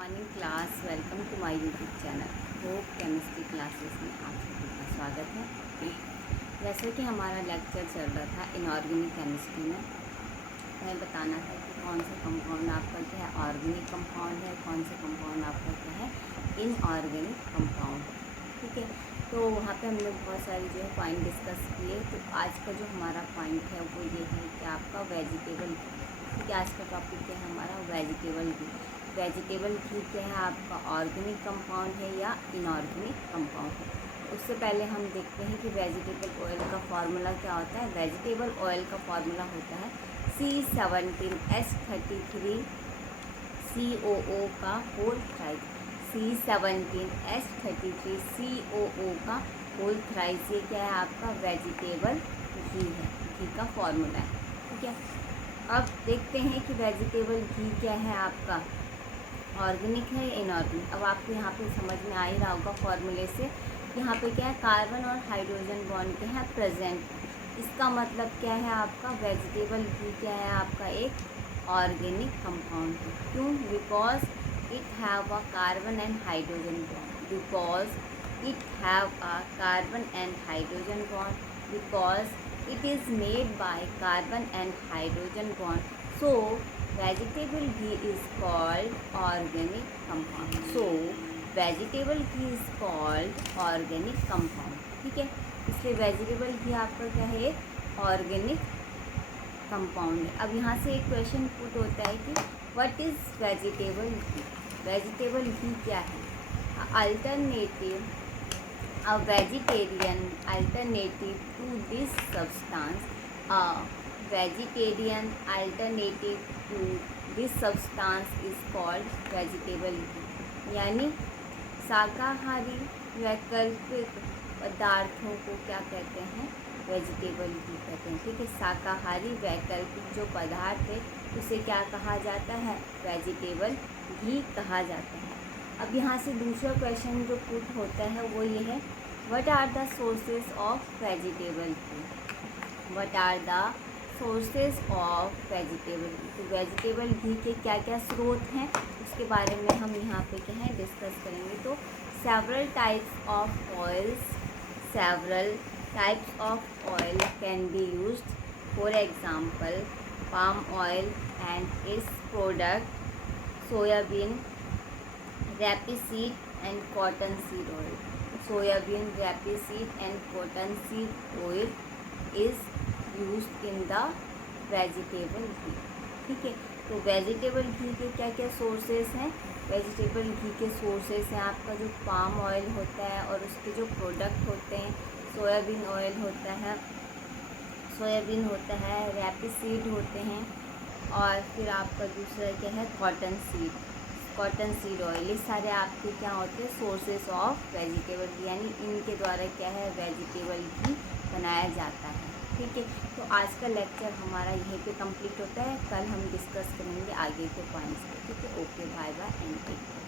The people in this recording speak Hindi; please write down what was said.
Morning class. Welcome to my YouTube channel hope chemistry classes में आप सभी का स्वागत है। जैसे कि हमारा लेक्चर चल रहा था इनऑर्गेनिक केमिस्ट्री में, हमें बताना था कि कौन सा कंपाउंड आपका क्या है ऑर्गेनिक कंपाउंड है, कौन सा कंपाउंड आपका क्या है इनऑर्गेनिक कंपाउंड। ठीक है, तो वहाँ पे हमने बहुत सारे जो है पॉइंट डिस्कस किए। तो आज का जो हमारा पॉइंट है वो ये है कि आपका वेजिटेबल, ठीक है, आज का टॉपिक क्या है हमारा वेजिटेबल घी। वेजिटेबल घी क्या है आपका ऑर्गेनिक कंपाउंड है या इनऑर्गेनिक कंपाउंड है। उससे पहले हम देखते हैं कि वेजिटेबल ऑयल का फार्मूला क्या होता है। वेजिटेबल ऑयल का फार्मूला होता है C17H33 COO का होल थ्राइस। C17H33 COO का होल थ्राइस, ये क्या है आपका वेजिटेबल घी है, घी का फार्मूला है। ठीक है, अब देखते हैं कि वेजिटेबल घी क्या है आपका ऑर्गेनिक है या इनऑर्गेनिक। अब आपको यहाँ पे समझ में आ ही रहा होगा फॉर्मूले से, यहाँ पे क्या है कार्बन और हाइड्रोजन बॉन्ड के हैं प्रेजेंट। इसका मतलब क्या है आपका वेजिटेबल घी क्या है आपका एक ऑर्गेनिक कंपाउंड है। क्यों? Because it have a carbon and hydrogen bond, because it have a carbon and hydrogen bond, because it is made by carbon and hydrogen bond. So vegetable ghee is called organic compound. So vegetable ghee is called organic compound. ठीक है, इसलिए वेजिटेबल घी आपका क्या है ऑर्गेनिक कंपाउंड है। अब यहाँ से एक क्वेश्चन पुट होता है कि what is vegetable ghee. Vegetable घी क्या है? Alternative, a vegetarian alternative to this substance, a vegetarian alternative to this substance is called vegetable ghee। यानी शाकाहारी वैकल्पिक पदार्थों को क्या कहते हैं? वेजिटेबल घी कहते हैं। ठीक है, शाकाहारी वैकल्पिक जो पदार्थ है उसे क्या कहा जाता है? वेजिटेबल घी कहा जाता है। अब यहाँ से दूसरा क्वेश्चन जो पुट होता है वो ये है, what are the sources of vegetable ghee. What are the sources of vegetable ghee. तो वेजिटेबल घी के क्या क्या स्रोत हैं उसके बारे में हम यहाँ पे क्या है डिस्कस करेंगे। तो several types of oils, several types of oil can be used, for example palm oil and its product soybean, rapeseed and cottonseed oil. Soybean, rapeseed and cottonseed oil is used in the vegetable ghee। ठीक है, तो वेजिटेबल घी के क्या क्या सोर्सेस हैं? वेजिटेबल घी के सोर्सेस हैं आपका जो पाम ऑयल होता है और उसके जो प्रोडक्ट होते हैं, सोयाबीन ऑयल होता है, सोयाबीन होता है, रैपीसीड होते हैं, और फिर आपका दूसरा क्या है कॉटन सीड ऑयल। ये सारे आपके क्या होते हैं सोर्सेस ऑफ वेजिटेबल घी, यानी इनके द्वारा क्या है वेजिटेबल घी बनाया जाता है। ठीक है, तो आज का लेक्चर हमारा यहीं पे कंप्लीट होता है। कल हम डिस्कस करेंगे आगे के पॉइंट्स पे। ठीक है, okay, bye bye and take care.